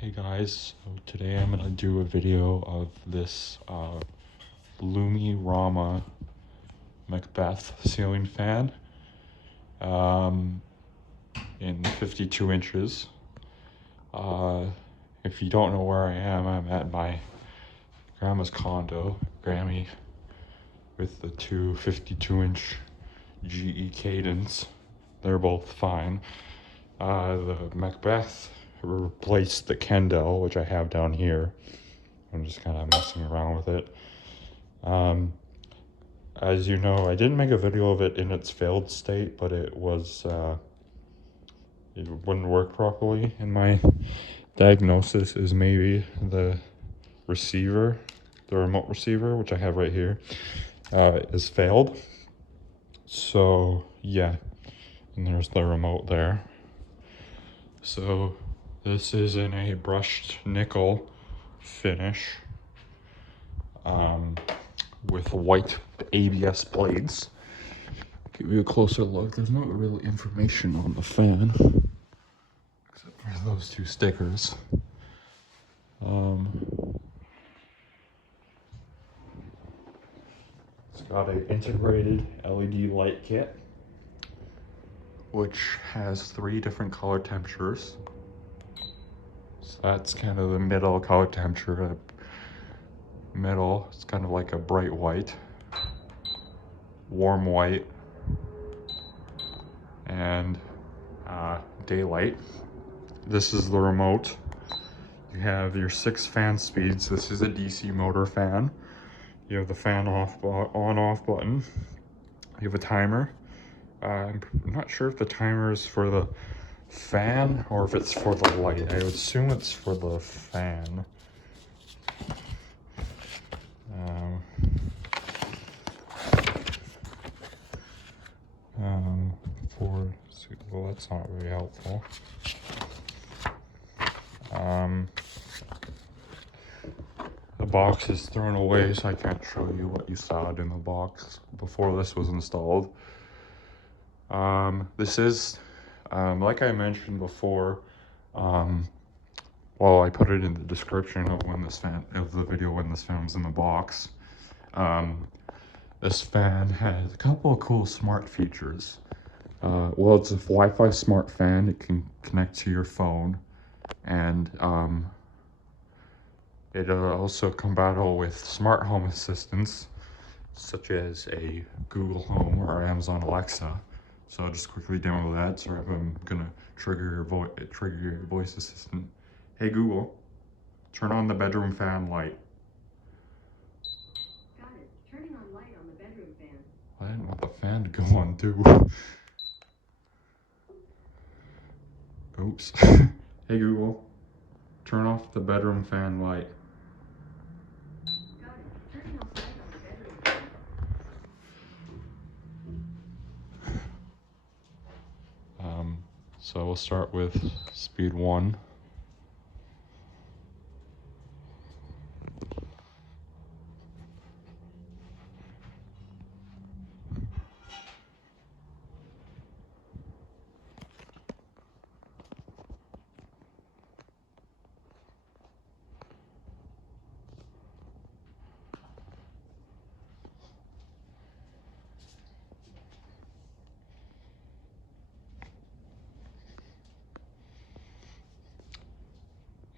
Hey guys, so today I'm gonna do a video of this Lumirama Macbeth ceiling fan in 52 inches. If you don't know where I am, I'm at my grandma's condo, Grammy, with the two 52-inch GE Cadence. They're both fine. The Macbeth replaced the Kendall, which I have down here. I'm just kind of messing around with it. As you know, I didn't make a video of it in its failed state, but it wouldn't work properly. And my diagnosis is maybe the receiver, the remote receiver, which I have right here, is failed. So yeah, and there's the remote there. So this is in a brushed nickel finish with white ABS blades. Give you a closer look. There's not really information on the fan except for those two stickers. It's got an integrated LED light kit, which has 3 different color temperatures. So that's kind of the middle color temperature. Middle, it's kind of like a bright white, warm white, and daylight. This is the remote. You have your 6 fan speeds. This is a DC motor fan. You have the fan on-off button. You have a timer. I'm not sure if the timer is for the fan or if it's for the light. I would assume it's for the fan. Well, that's not very helpful. The box is thrown away, so I can't show you what you saw in the box before this was installed. This is, like I mentioned before, well, I put it in the description of the video when this fan was in the box. This fan has a couple of cool smart features. Well, it's a Wi-Fi smart fan. It can connect to your phone, and it also compatible with smart home assistants, such as a Google Home or Amazon Alexa. So I'll just quickly demo that. So I'm gonna trigger your voice assistant. Hey Google, turn on the bedroom fan light. Got it. Turning on light on the bedroom fan. I didn't want the fan to go on too. Oops. Hey Google, turn off the bedroom fan light. Got it. Turning off light on the bedroom fan. So we'll start with speed 1.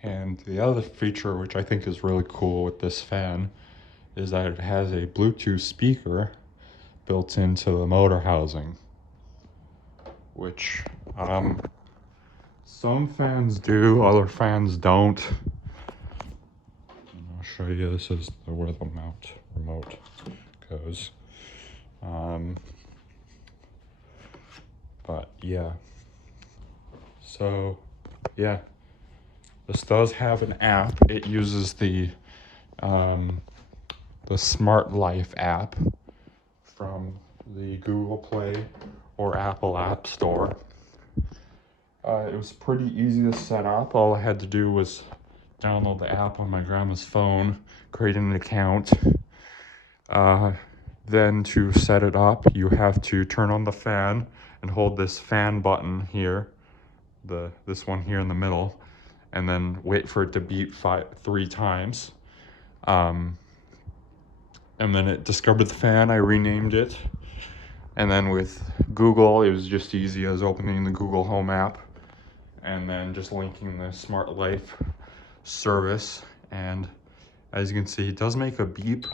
And the other feature, which I think is really cool with this fan, is that it has a Bluetooth speaker built into the motor housing, which some fans do, other fans don't. And I'll show you. This is where the remote goes. But yeah, so yeah, this does have an app. It uses the Smart Life app from the Google Play or Apple App Store. It was pretty easy to set up. All I had to do was download the app on my grandma's phone, create an account. Then to set it up, you have to turn on the fan and hold this fan button here, this one here in the middle, and then wait for it to beep 3 times. And then it discovered the fan. I renamed it. And then with Google, it was just easy as opening the Google Home app and then just linking the Smart Life service. And as you can see, it does make a beep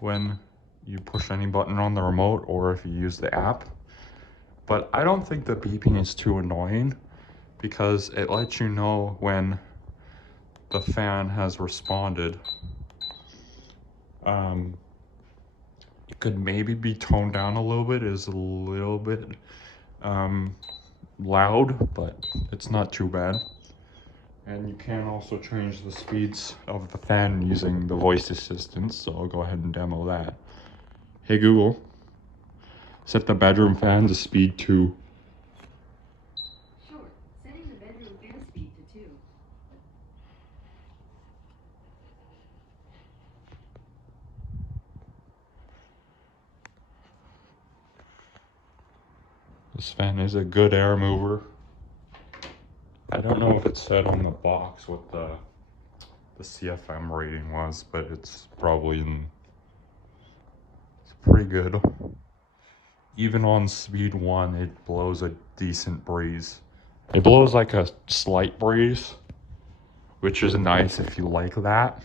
when you push any button on the remote or if you use the app. But I don't think the beeping is too annoying because it lets you know when the fan has responded. It could maybe be toned down a little bit. It is a little bit loud, but it's not too bad. And you can also change the speeds of the fan using the voice assistant, so I'll go ahead and demo that. Hey Google, set the bedroom fan to speed 2. Sure. Setting the bedroom fan speed to 2. This fan is a good air mover. I don't know if it said on the box what the CFM rating was, but it's probably it's pretty good. Even on speed 1, it blows a decent breeze. It blows like a slight breeze, which is nice if you like that.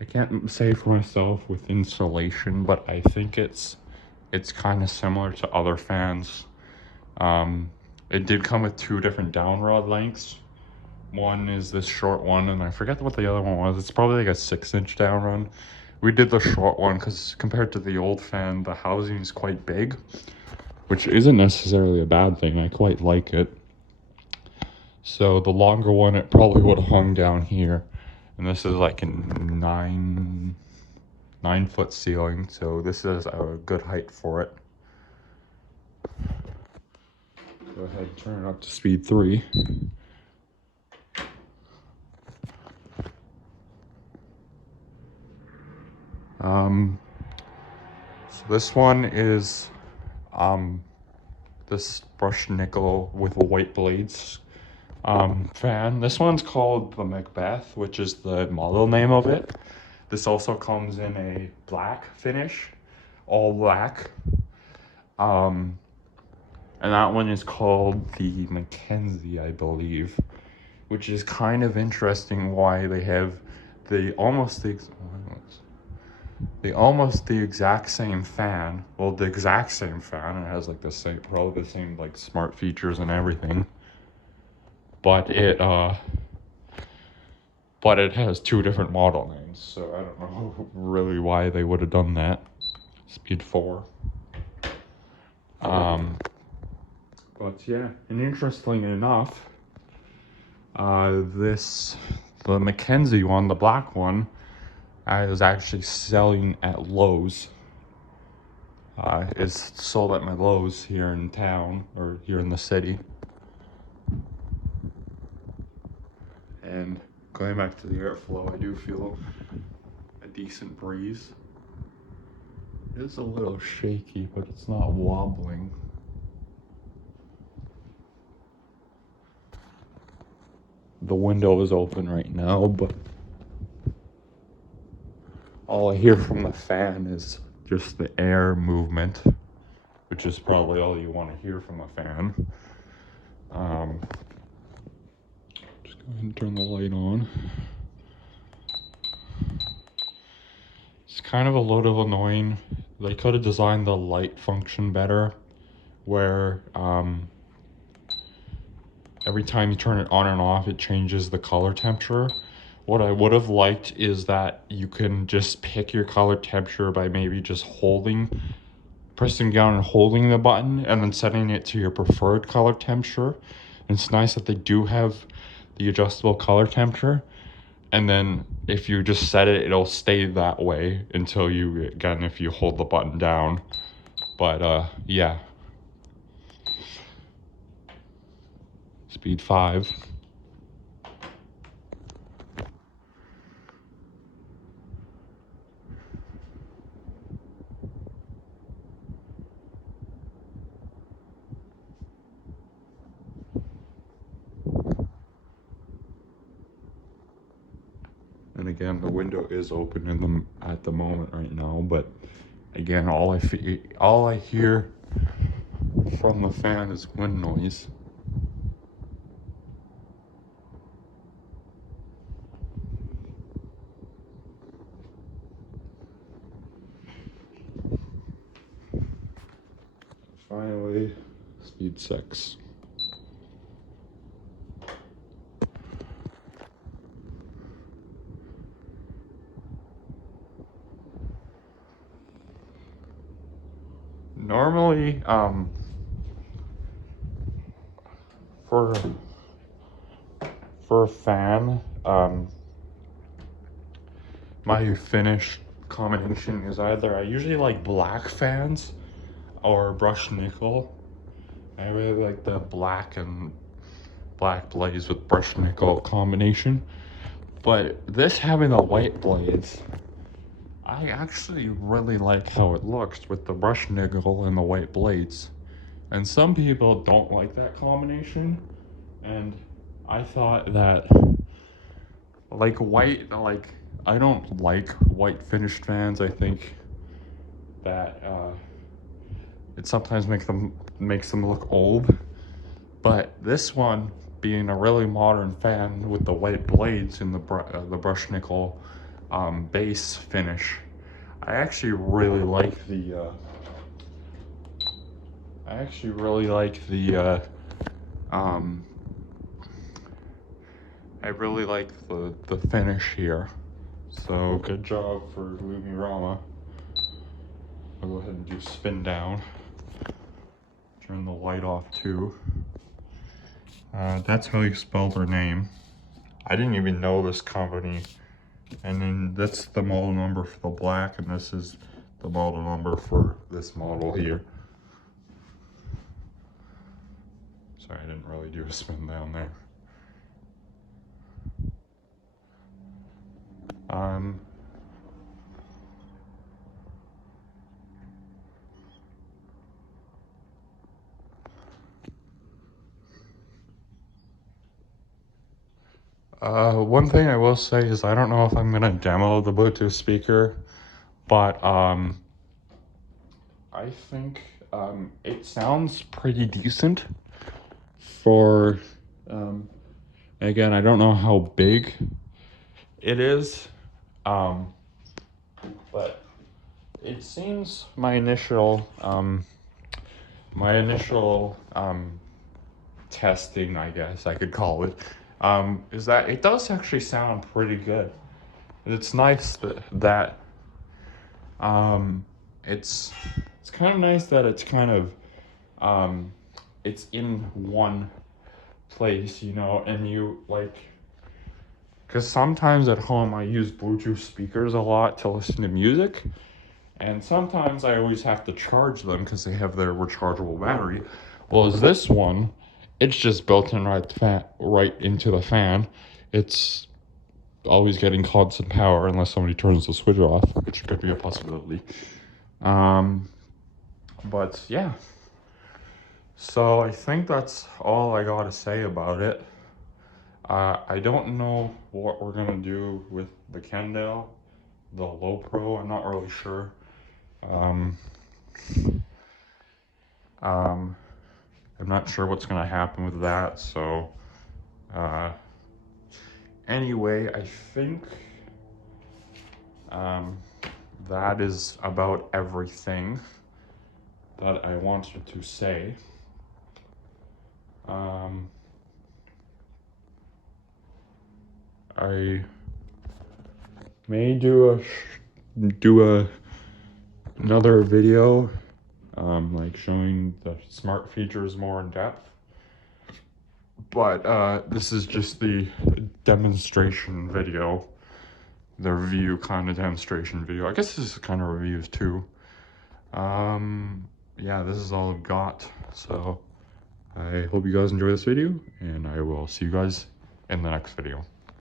I can't say for myself with insulation, but I think it's kind of similar to other fans. It did come with 2 different down rod lengths. One is this short one, and I forget what the other one was. It's probably like a 6-inch down rod. We did the short one because compared to the old fan, the housing is quite big, which isn't necessarily a bad thing. I quite like it. So the longer one, it probably would have hung down here. And this is like a 9-foot ceiling, so this is a good height for it. Go ahead and turn it up to speed 3. So this one is this brushed nickel with white blades fan. This one's called the Macbeth, which is the model name of it. This also comes in a black finish, all black. And that one is called the Mackenzie, I believe, which is kind of interesting why they have almost the exact same fan. Well, the exact same fan. It has like probably the same like smart features and everything. But it has 2 different model names, so I don't know really why they would have done that. Speed 4. But yeah, and interestingly enough, the Mackenzie one, the black one, is actually selling at Lowe's. It's sold at my Lowe's here in town, or here in the city. And going back to the airflow, I do feel a decent breeze. It is a little shaky, but it's not wobbling. The window is open right now, but all I hear from the fan is just the air movement, which is probably all you want to hear from a fan. Just go ahead and turn the light on. It's kind of a little annoying. They could have designed the light function better, where every time you turn it on and off, it changes the color temperature. What I would have liked is that you can just pick your color temperature by maybe just pressing down and holding the button and then setting it to your preferred color temperature. And it's nice that they do have the adjustable color temperature. And then if you just set it, it'll stay that way until if you hold the button down. But yeah. Speed 5. again, the window is open at the moment right now, but again, all I hear from the fan is wind noise. Finally, speed 6. Normally, for a fan, my finish combination is either I usually like black fans or brushed nickel. I really like the black and black blades with brushed nickel combination. But this having the white blades, I actually really like how it looks with the brushed nickel and the white blades. And some people don't like that combination. And I thought that like white, like I don't like white finished fans. I think that it sometimes makes them look old. But this one, being a really modern fan with the white blades and the brushed nickel base finish, I actually really like the. I really like the finish here. So good job for Lumirama. I'll go ahead and do spin down. Turn the light off too. That's how you spell their name. I didn't even know this company. And then that's the model number for the black, and this is the model number for this model here. Sorry, I didn't really do a spin down there. One thing I will say is I don't know if I'm gonna demo the Bluetooth speaker, but I think it sounds pretty decent for again, I don't know how big it is, but it seems my initial testing, I guess I could call it, is that it does actually sound pretty good. It's nice that it's kind of nice that it's kind of it's in one place, you know, and you like, because sometimes at home I use Bluetooth speakers a lot to listen to music, and sometimes I always have to charge them because they have their rechargeable battery. Well, as this one, it's just built in right into the fan. It's always getting constant power unless somebody turns the switch off, which could be a possibility. But yeah. So I think that's all I gotta say about it. I don't know what we're gonna do with the Kendall, the Low Pro. I'm not really sure. I'm not sure what's gonna happen with that. So anyway, I think that is about everything that I wanted to say. I may do another video, like showing the smart features more in depth. But this is just the demonstration video, the review kind of demonstration video. I guess this is kind of reviews too. Yeah, this is all I've got. So I hope you guys enjoy this video, and I will see you guys in the next video.